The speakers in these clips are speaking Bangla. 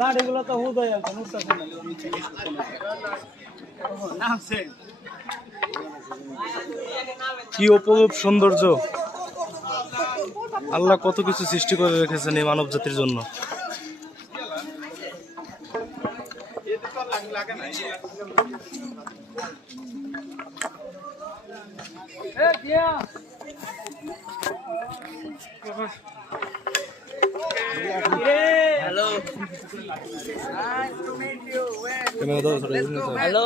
লাড়িগুলো তো হুদয় আছে কি অপরূপ সৌন্দর্য। আল্লাহ কত কিছু সৃষ্টি করে রেখেছেন এই মানব জাতির জন্য। Hello. Hello.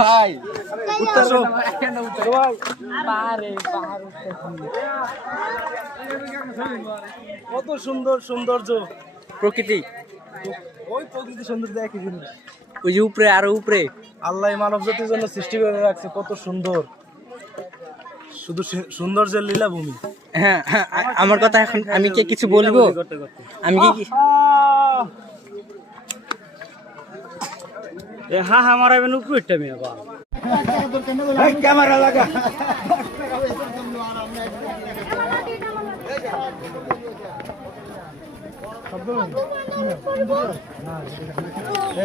ভাই কত সুন্দর সৌন্দর্য প্রকৃতি, ওই প্রকৃতি সৌন্দর্য একই জিনিস। ওই যে উপরে আরো উপরে আল্লাহ মানব জাতির জন্য সৃষ্টি করে রাখছে, কত সুন্দর। শুধু সৌন্দর্যের লীলাভূমি। হ্যাঁ হ্যাঁ, আমার কথা এখন আমি কি কিছু বলবো? আমি কি হ্যাঁ হ্যাঁ মারাবেন উপরেরটা মেয়ে বা ক্যামেরা লাগা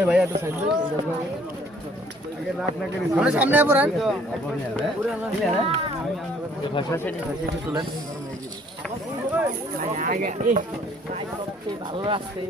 ভাইয়া তো সাইড সামনে পড়েন ভালো আছে।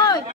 Oi.